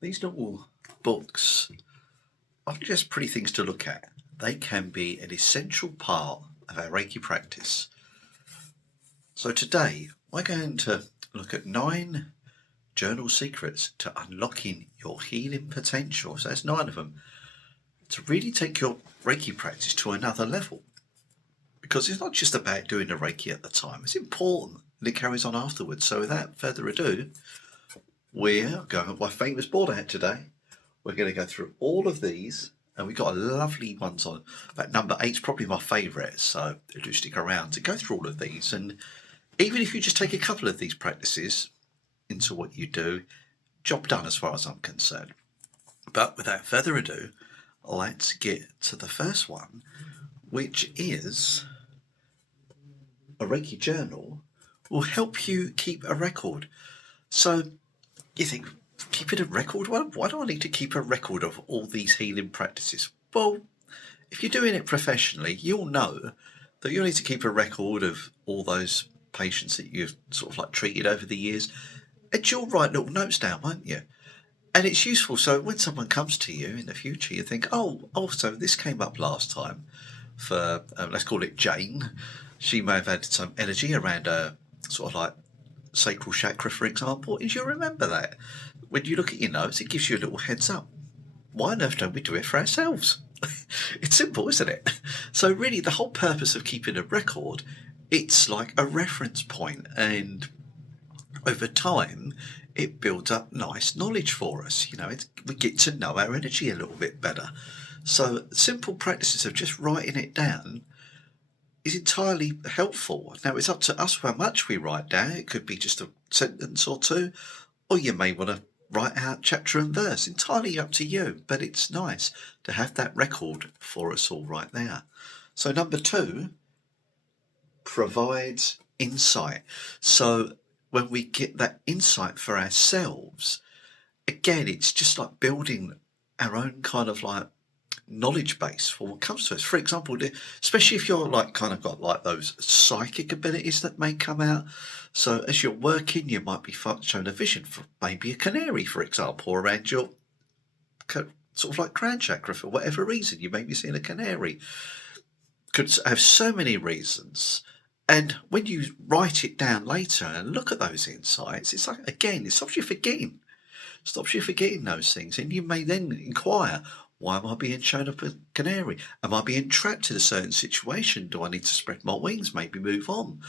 These little books are just pretty things to look at. They can be an essential part of our Reiki practice. So today, we're going to look at 9 journal secrets to unlocking your healing potential. So that's 9 of them. To really take your Reiki practice to another level. Because it's not just about doing the Reiki at the time. It's important and it carries on afterwards. So without further ado, we're going with my famous board out today. We're going to go through all of these, and we've got a lovely ones on. That number 8's probably my favourite, so do stick around to go through all of these. And even if you just take a couple of these practices into what you do, job done as far as I'm concerned. But without further ado, let's get to the first one, which is a Reiki journal will help you keep a record. So you think, keeping a record? Why do I need to keep a record of all these healing practices? Well, if you're doing it professionally, you'll know that you'll need to keep a record of all those patients that you've sort of like treated over the years. And you'll write little notes down, won't you? And it's useful. So when someone comes to you in the future, you think, oh, so this came up last time for, let's call it Jane. She may have had some energy around her sort of like sacral chakra, for example. And you'll remember that. When you look at your notes, it gives you a little heads up. Why on earth don't we do it for ourselves? It's simple, isn't it? So really, the whole purpose of keeping a record, it's like a reference point, and over time, it builds up nice knowledge for us. We get to know our energy a little bit better. So simple practices of just writing it down is entirely helpful. Now, it's up to us how much we write down. It could be just a sentence or two, or you may want to write out chapter and verse. Entirely up to you, but it's nice to have that record for us all right there. So number 2 provides insight. So when we get that insight for ourselves, again, it's just like building our own kind of like knowledge base for what comes to us. For example, especially if you're like kind of got like those psychic abilities that may come out. So as you're working, you might be shown a vision for maybe a canary, for example, around your sort of like crown chakra for whatever reason. You may be seeing a canary. Could have so many reasons. And when you write it down later and look at those insights, it's like, again, it stops you forgetting. Those things. And you may then inquire, why am I being shown up a canary? Am I being trapped in a certain situation? Do I need to spread my wings, maybe move on?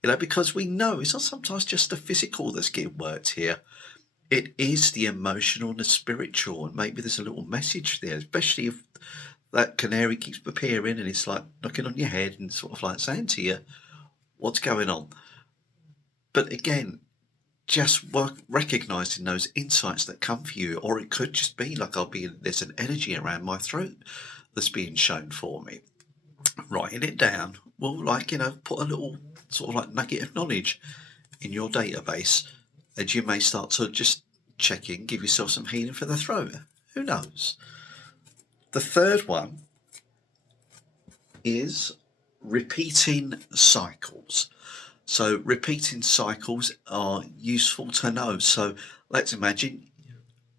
Because we know it's not sometimes just the physical that's getting worked here. It is the emotional and the spiritual, and maybe there's a little message there, especially if that canary keeps appearing and it's like knocking on your head and sort of like saying to you, what's going on? But again, just recognising those insights that come for you, or it could just be like there's an energy around my throat that's being shown for me. Writing it down will put a little sort of like nugget of knowledge in your database, and you may start to just check in, give yourself some healing for the throat. Who knows? The third one is repeating cycles. So repeating cycles are useful to know. So let's imagine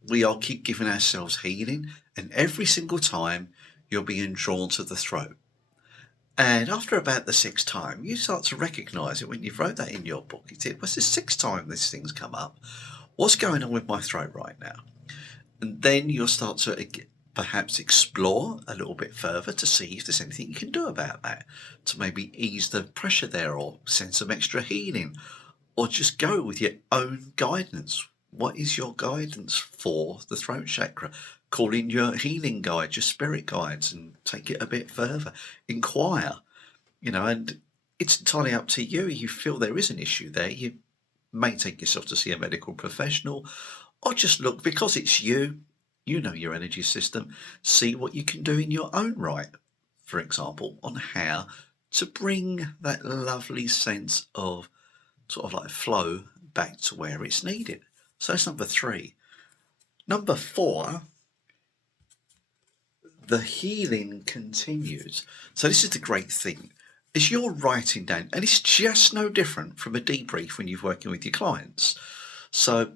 we all keep giving ourselves healing, and every single time you're being drawn to the throat. And after about the 6th time, you start to recognise it when you've wrote that in your book. You say, what's the 6th time this thing's come up? What's going on with my throat right now? And then you'll start to perhaps explore a little bit further to see if there's anything you can do about that, to maybe ease the pressure there or send some extra healing, or just go with your own guidance. What is your guidance for the throat chakra? Call in your healing guide, your spirit guides, and take it a bit further. Inquire, and it's entirely up to you. You feel there is an issue there, you may take yourself to see a medical professional, or just look, because it's you know your energy system, see what you can do in your own right, for example, on how to bring that lovely sense of sort of like flow back to where it's needed. So that's number 3. Number 4, the healing continues. So this is the great thing. As you're writing down, and it's just no different from a debrief when you're working with your clients. So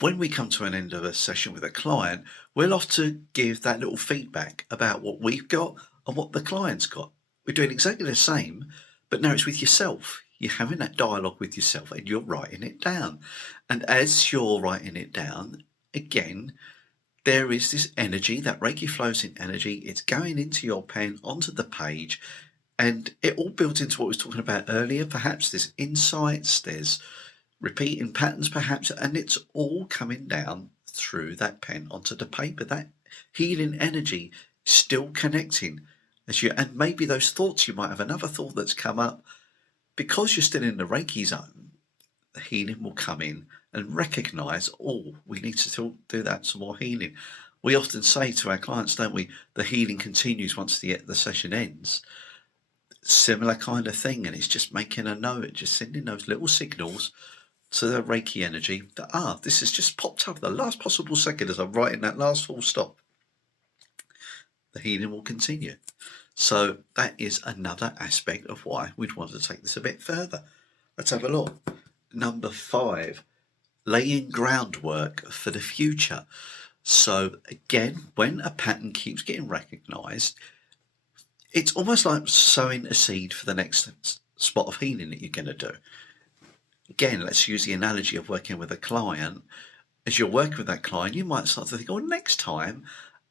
when we come to an end of a session with a client, we'll often give that little feedback about what we've got and what the client's got. We're doing exactly the same, but now it's with yourself. You're having that dialogue with yourself and you're writing it down. And as you're writing it down, again, there is this energy, that Reiki flows in energy. It's going into your pen, onto the page, and it all builds into what we was talking about earlier. Perhaps there's insights, there's repeating patterns perhaps, and it's all coming down through that pen onto the paper. That healing energy still connecting as you, and maybe those thoughts, you might have another thought that's come up. Because you're still in the Reiki zone, the healing will come in and recognize, oh, we need to still do that, some more healing. We often say to our clients, don't we, the healing continues once the session ends. Similar kind of thing, and it's just making a note, just sending those little signals to the Reiki energy that, this has just popped up at the last possible second as I'm writing that last full stop. The healing will continue. So that is another aspect of why we'd want to take this a bit further. Let's have a look. Number 5, laying groundwork for the future. So again, when a pattern keeps getting recognized, it's almost like sowing a seed for the next spot of healing that you're going to do. Again, let's use the analogy of working with a client. As you're working with that client, you might start to think, oh, next time,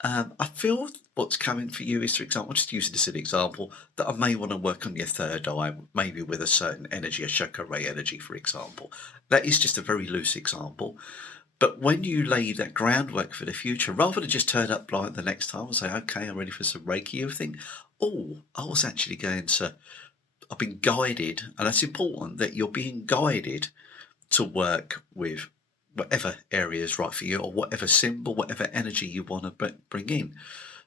I feel what's coming for you is, for example, just using this as an example, that I may want to work on your third eye, maybe with a certain energy, a chakra ray energy, for example. That is just a very loose example. But when you lay that groundwork for the future, rather than just turn up blind the next time and say, okay, I'm ready for some Reiki, you think, oh, I was actually going to, I've been guided, and that's important, that you're being guided to work with whatever area is right for you, or whatever symbol, whatever energy you want to bring in.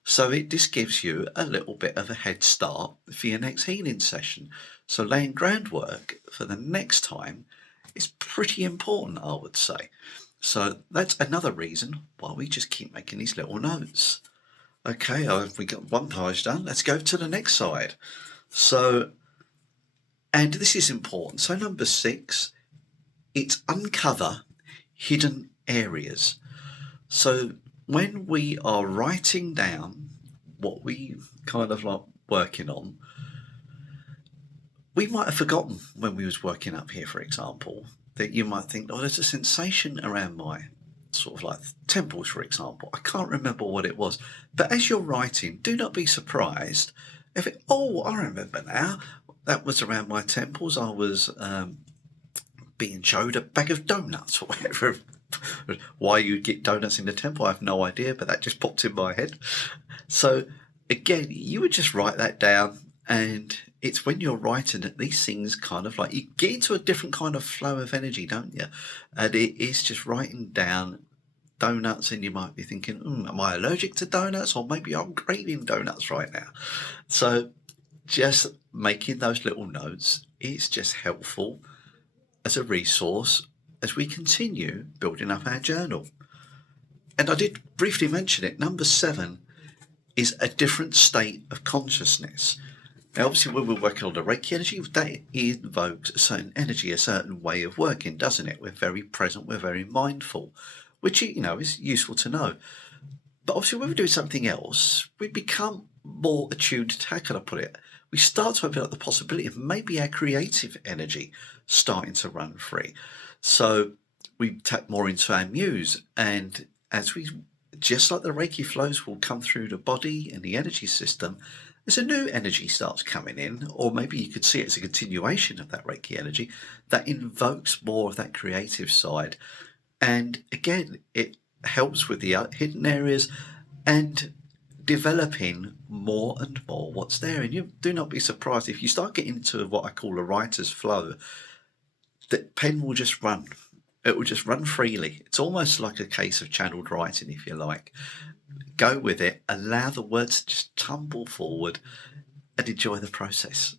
So this gives you a little bit of a head start for your next healing session. So laying groundwork for the next time is pretty important, I would say. So that's another reason why we just keep making these little notes. Okay, we got one page done. Let's go to the next side. So, and this is important. So number 6, it's uncover hidden areas. So when we are writing down what we kind of like working on, we might have forgotten when we was working up here, for example, that you might think, oh, there's a sensation around my sort of like temples, for example. I can't remember what it was. But as you're writing, do not be surprised if I remember now. That was around my temples. I was being showed a bag of donuts or whatever. Why you get donuts in the temple, I have no idea, but that just popped in my head. So again, you would just write that down, and it's when you're writing that these things kind of like, you get into a different kind of flow of energy, don't you? And it is just writing down donuts, and you might be thinking, am I allergic to donuts? Or maybe I'm craving donuts right now. So just making those little notes is just helpful as a resource as we continue building up our journal. And I did briefly mention it. Number 7 is a different state of consciousness. Now, obviously, when we're working on the Reiki energy, that invokes a certain energy, a certain way of working, doesn't it? We're very present, we're very mindful, which, is useful to know. But obviously, when we're doing something else, we become more attuned to, how can I put it? We start to open up the possibility of maybe our creative energy starting to run free. So we tap more into our muse, and as we, just like the Reiki flows will come through the body and the energy system, as a new energy starts coming in, or maybe you could see it as a continuation of that Reiki energy that invokes more of that creative side. And again, it helps with the hidden areas and developing more and more what's there. And you do not be surprised if you start getting into what I call a writer's flow, that pen will just run. It will just run freely. It's almost like a case of channeled writing, if you like. Go with it, allow the words to just tumble forward and enjoy the process.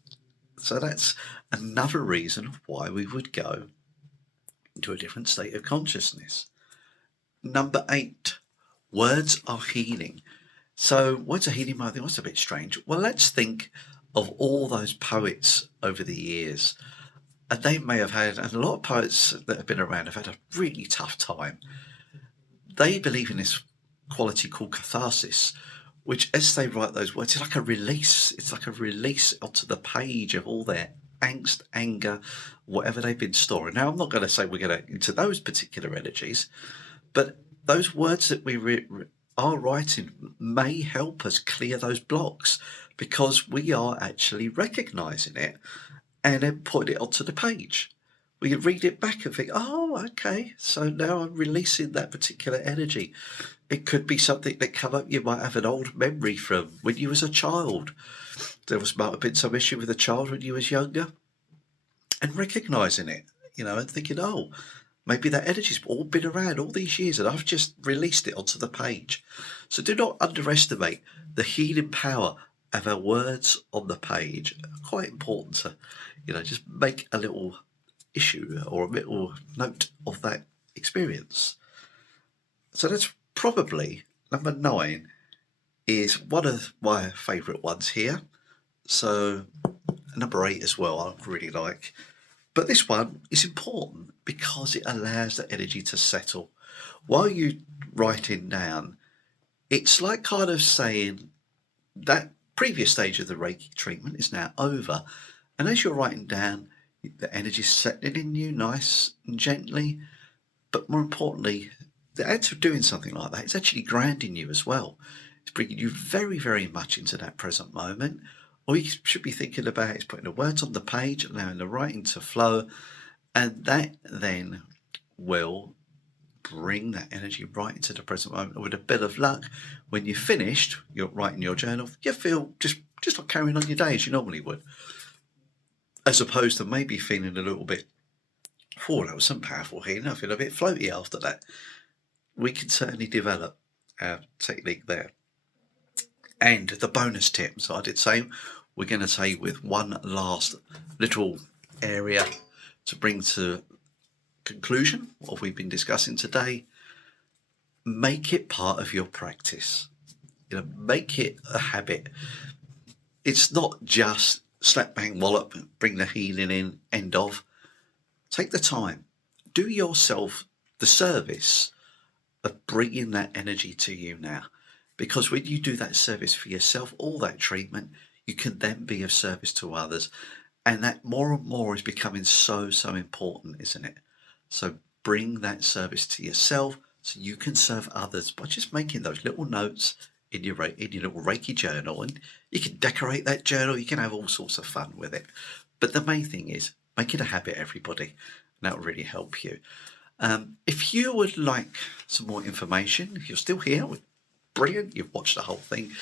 So that's another reason why we would go into a different state of consciousness. Number 8, words are healing. So words are healing might think, what's a bit strange? Well, let's think of all those poets over the years. And they may have had, and a lot of poets that have been around have had a really tough time. they believe in this quality called catharsis, which as they write those words, it's like a release. It's like a release onto the page of all their angst, anger, whatever they've been storing. Now, I'm not going to say we're going to into those particular energies, but those words that we are writing may help us clear those blocks, because we are actually recognizing it and then putting it onto the page. We can read it back and think, oh, okay, so now I'm releasing that particular energy. It could be something that come up. You might have an old memory from when you was a child. Might have been some issue with a child when you was younger, and recognizing it, and thinking, oh, maybe that energy's all been around all these years and I've just released it onto the page. So do not underestimate the healing power of our words on the page. Quite important to, just make a little issue or a little note of that experience. So that's probably number 9 is one of my favourite ones here. So number 8 as well, I really like. But this one is important because it allows the energy to settle. While you're writing down, it's like kind of saying that previous stage of the Reiki treatment is now over. And as you're writing down, the energy's settling in you nice and gently. But more importantly, the act of doing something like that is actually grounding you as well. It's bringing you very, very much into that present moment. All you should be thinking about is putting the words on the page, allowing the writing to flow, and that then will bring that energy right into the present moment. And with a bit of luck, when you're finished, you're writing your journal, you feel just like carrying on your day as you normally would, as opposed to maybe feeling a little bit, oh, that was some powerful healing, I feel a bit floaty after that. We can certainly develop our technique there. And the bonus tip, so I did say, we're going to say with one last little area to bring to conclusion what we've been discussing today. Make it part of your practice. Make it a habit. It's not just slap, bang, wallop, bring the healing in, end of. Take the time. Do yourself the service of bringing that energy to you now. Because when you do that service for yourself, all that treatment, you can then be of service to others. And that more and more is becoming so, so important, isn't it? So bring that service to yourself so you can serve others by just making those little notes in your little Reiki journal. And you can decorate that journal. You can have all sorts of fun with it. But the main thing is, make it a habit, everybody. And that will really help you. If you would like some more information, if you're still here, brilliant, you've watched the whole thing.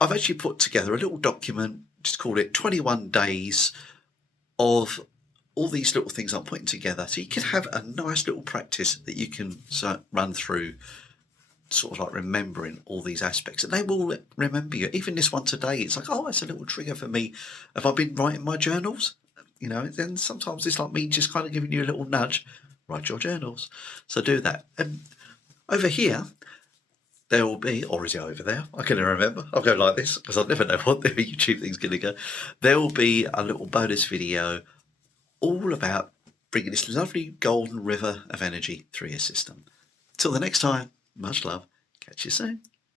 I've actually put together a little document, just called it 21 days of all these little things I'm putting together. So you can have a nice little practice that you can run through, sort of like remembering all these aspects. And they will remember you. Even this one today, it's like, oh, it's a little trigger for me. Have I been writing my journals? Then sometimes it's like me just kind of giving you a little nudge. Write your journals. So do that. And over here, there will be, or is it over there? I can't remember. I'll go like this because I never know what the YouTube thing's going to go. There will be a little bonus video all about bringing this lovely golden river of energy through your system. Till the next time, much love. Catch you soon.